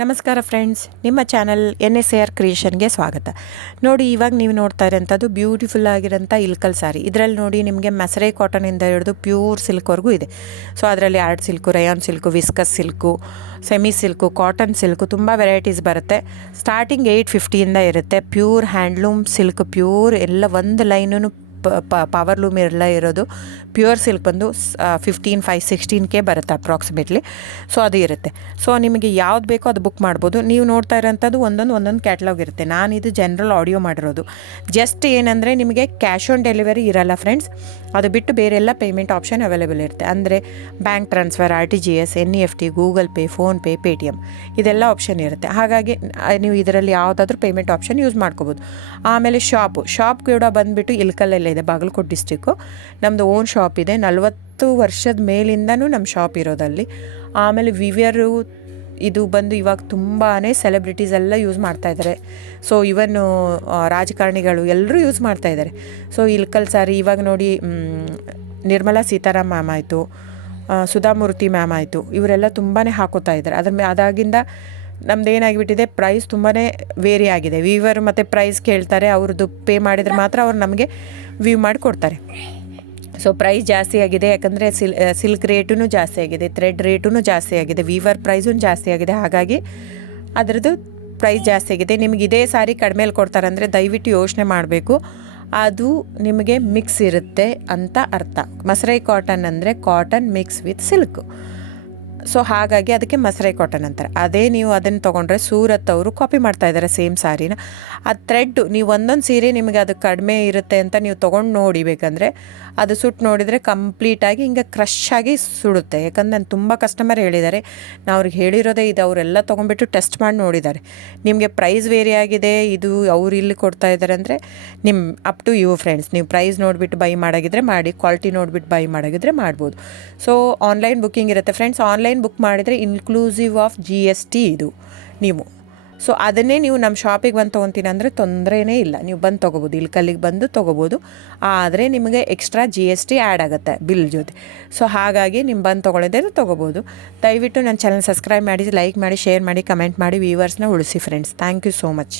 ನಮಸ್ಕಾರ ಫ್ರೆಂಡ್ಸ್, ನಿಮ್ಮ channel NSAR ಕ್ರಿಯೇಷನ್ಗೆ ಸ್ವಾಗತ. ನೋಡಿ, ಇವಾಗ ನೀವು ನೋಡ್ತಾ ಇರೋಂಥದ್ದು ಬ್ಯೂಟಿಫುಲ್ ಆಗಿರೋಂಥ ಇಲ್ಕಲ್ ಸಾರಿ. ಇದರಲ್ಲಿ ನೋಡಿ ನಿಮಗೆ ಮಸರೈ ಕಾಟನಿಂದ ಹಿಡಿದು ಪ್ಯೂರ್ ಸಿಲ್ಕ್ವರೆಗೂ ಇದೆ. ಸೊ ಅದರಲ್ಲಿ art silk, Riyan silk, viscus silk, semi silk, cotton silk ತುಂಬ ವೆರೈಟೀಸ್ ಬರುತ್ತೆ. ಸ್ಟಾರ್ಟಿಂಗ್ 850ಇಂದ ಇರುತ್ತೆ. ಪ್ಯೂರ್ ಹ್ಯಾಂಡ್ಲೂಮ್ ಸಿಲ್ಕ್, ಪ್ಯೂರ್ ಎಲ್ಲ ಒಂದು ಲೈನು ಪವರ್ ಲೂಮ್ ಎಲ್ಲ ಇರೋದು. ಪ್ಯೂರ್ ಸಿಲ್ಕ್ ಬಂದು 15,516 ಬರುತ್ತೆ ಅಪ್ರಾಕ್ಸಿಮೇಟ್ಲಿ. ಸೊ ಅದು ಇರುತ್ತೆ. ಸೊ ನಿಮಗೆ ಯಾವ್ದು ಬೇಕೋ ಅದು ಬುಕ್ ಮಾಡ್ಬೋದು. ನೀವು ನೋಡ್ತಾ ಇರೋಂಥದ್ದು ಒಂದೊಂದು ಕ್ಯಾಟ್ಲಾಗ್ ಇರುತ್ತೆ. ನಾನಿದು ಜನರಲ್ ಆಡಿಯೋ ಮಾಡಿರೋದು. ಜಸ್ಟ್ ಏನಂದರೆ ನಿಮಗೆ ಕ್ಯಾಶ್ ಆನ್ ಡೆಲಿವರಿ ಇರಲ್ಲ ಫ್ರೆಂಡ್ಸ್. ಅದು ಬಿಟ್ಟು ಬೇರೆಲ್ಲ ಪೇಮೆಂಟ್ ಆಪ್ಷನ್ ಅವೈಲೇಬಲ್ ಇರುತ್ತೆ. ಅಂದರೆ bank transfer, RTGS, NEFT, Google pay, PhonePe, Paytm ಇದೆಲ್ಲ ಆಪ್ಷನ್ ಇರುತ್ತೆ. ಹಾಗಾಗಿ ನೀವು ಇದರಲ್ಲಿ ಯಾವುದಾದ್ರೂ ಪೇಮೆಂಟ್ ಆಪ್ಷನ್ ಯೂಸ್ ಮಾಡ್ಕೋಬೋದು. ಆಮೇಲೆ ಶಾಪ್ ಕೂಡ ಬಂದುಬಿಟ್ಟು ಇಲ್ಕಲ್ಲೇ ಇದೆ, ಬಾಗಲಕೋಟೆ ಡಿಸ್ಟಿಕ್ಕು. ನಮ್ಮದು ಓನ್ ಶಾಪ್ ಇದೆ. 40 ವರ್ಷದ ಮೇಲಿಂದನೂ ನಮ್ಮ ಶಾಪ್ ಇರೋದಲ್ಲಿ. ಆಮೇಲೆ ವಿವಿಯರು ಇದು ಬಂದು ಇವಾಗ ತುಂಬಾ ಸೆಲೆಬ್ರಿಟೀಸ್ ಎಲ್ಲ ಯೂಸ್ ಮಾಡ್ತಾಯಿದ್ದಾರೆ. ಸೊ ಇವನ್ ರಾಜಕಾರಣಿಗಳು ಎಲ್ಲರೂ ಯೂಸ್ ಮಾಡ್ತಾಯಿದ್ದಾರೆ. ಸೊ ಇಲ್ಕಲ್ ಸಾರಿ ಇವಾಗ ನೋಡಿ, ನಿರ್ಮಲಾ ಸೀತಾರಾಮ್ ಮ್ಯಾಮ್ ಆಯಿತು, ಸುಧಾಮೂರ್ತಿ ಮ್ಯಾಮ್ ಆಯಿತು, ಇವರೆಲ್ಲ ತುಂಬಾ ಹಾಕೋತಾ ಇದ್ದಾರೆ. ಅದಾಗಿಂದ ನಮ್ದು ಏನಾಗಿಬಿಟ್ಟಿದೆ, ಪ್ರೈಸ್ ತುಂಬಾ ವೇರಿ ಆಗಿದೆ. ವೀವರ್ ಮತ್ತು ಪ್ರೈಸ್ ಕೇಳ್ತಾರೆ, ಅವ್ರದ್ದು ಪೇ ಮಾಡಿದರೆ ಮಾತ್ರ ಅವ್ರು ನಮಗೆ ವ್ಯೂ ಮಾಡಿ ಕೊಡ್ತಾರೆ. ಸೊ ಪ್ರೈಸ್ ಜಾಸ್ತಿ ಆಗಿದೆ, ಯಾಕಂದರೆ ಸಿಲ್ಕ್ ರೇಟೂ ಜಾಸ್ತಿ ಆಗಿದೆ, ಥ್ರೆಡ್ ರೇಟೂ ಜಾಸ್ತಿ ಆಗಿದೆ, ವೀವರ್ ಪ್ರೈಸೂ ಜಾಸ್ತಿ ಆಗಿದೆ. ಹಾಗಾಗಿ ಅದರದ್ದು ಪ್ರೈಸ್ ಜಾಸ್ತಿ ಆಗಿದೆ. ನಿಮಗೆ ಇದೇ ಸಾರಿ ಕಡಿಮೆಯಲ್ಲಿ ಕೊಡ್ತಾರಂದರೆ ದಯವಿಟ್ಟು ಯೋಚನೆ ಮಾಡಬೇಕು. ಅದು ನಿಮಗೆ ಮಿಕ್ಸ್ ಇರುತ್ತೆ ಅಂತ ಅರ್ಥ. ಮಸರೈ ಕಾಟನ್ ಅಂದರೆ cotton mix with silk. So ಹಾಗಾಗಿ ಅದಕ್ಕೆ ಮಸರೈ ಕಾಟನ್ ಅಂತಾರೆ. ಅದೇ ನೀವು ಅದನ್ನು ತೊಗೊಂಡ್ರೆ ಸೂರತ್ ಅವರು ಕಾಪಿ ಮಾಡ್ತಾಯಿದ್ದಾರೆ ಸೇಮ್ ಸಾರಿನ. ಆ ಥ್ರೆಡ್ಡು ನೀವು ಒಂದೊಂದು ಸೀರೆ ನಿಮಗೆ ಅದು ಕಡಿಮೆ ಇರುತ್ತೆ ಅಂತ ನೀವು ತೊಗೊಂಡು ನೋಡಿ, ಬೇಕಂದರೆ ಅದು ಸುಟ್ಟು ನೋಡಿದರೆ ಕಂಪ್ಲೀಟಾಗಿ ಹಿಂಗೆ ಕ್ರಶ್ ಆಗಿ ಸುಡುತ್ತೆ. ಯಾಕಂದ್ರೆ ನಾನು ತುಂಬ ಕಸ್ಟಮರ್ ಹೇಳಿದ್ದಾರೆ, ನಾವು ಅವ್ರಿಗೆ ಹೇಳಿರೋದೇ ಇದು. ಅವರೆಲ್ಲ ತೊಗೊಂಡ್ಬಿಟ್ಟು ಟೆಸ್ಟ್ ಮಾಡಿ ನೋಡಿದ್ದಾರೆ. ನಿಮಗೆ ಪ್ರೈಸ್ ವೇರಿ ಆಗಿದೆ, ಇದು ಅವ್ರು ಇಲ್ಲಿ ಕೊಡ್ತಾ ಇದ್ದಾರೆ ಅಂದರೆ ನಿಮ್ಮ ಅಪ್ ಟು ಯು ಫ್ರೆಂಡ್ಸ್. ನೀವು ಪ್ರೈಸ್ ನೋಡಿಬಿಟ್ಟು ಬೈ ಮಾಡೋಗಿದ್ರೆ ಮಾಡಿ, ಕ್ವಾಲಿಟಿ ನೋಡಿಬಿಟ್ಟು ಬೈ ಮಾಡೋಗಿದ್ರೆ ಮಾಡ್ಬೋದು. ಸೊ ಆನ್ಲೈನ್ ಬುಕ್ಕಿಂಗ್ ಇರುತ್ತೆ ಫ್ರೆಂಡ್ಸ್. ಆನ್ಲೈನ್ ಬುಕ್ ಮಾಡಿದರೆ ಇನ್ಕ್ಲೂಸಿವ್ ಆಫ್ GST ಇದು ನೀವು. ಸೊ ಅದನ್ನೇ ನೀವು ನಮ್ಮ ಶಾಪಿಗೆ ಬಂದು ತೊಗೊತೀನಿ ಅಂದರೆ ತೊಂದರೆನೇ ಇಲ್ಲ, ನೀವು ಬಂದು ತೊಗೋಬೋದು, ಇಲ್ಕಲ್ಲಿಗೆ ಬಂದು ತೊಗೋಬೋದು. ಆದರೆ ನಿಮಗೆ ಎಕ್ಸ್ಟ್ರಾ GST ಆ್ಯಡ್ ಆಗುತ್ತೆ ಬಿಲ್ ಜೊತೆ. ಸೊ ಹಾಗಾಗಿ ನೀವು ಬಂದು ತೊಗೊಳ್ಳೋದೇ ತೊಗೋಬೋದು. ದಯವಿಟ್ಟು ನನ್ನ ಚಾನಲ್ ಸಬ್ಸ್ಕ್ರೈಬ್ ಮಾಡಿ, ಲೈಕ್ ಮಾಡಿ, ಶೇರ್ ಮಾಡಿ, ಕಮೆಂಟ್ ಮಾಡಿ, ವ್ಯೂವರ್ಸ್ನ ಉಳಿಸಿ friends. Thank you so much.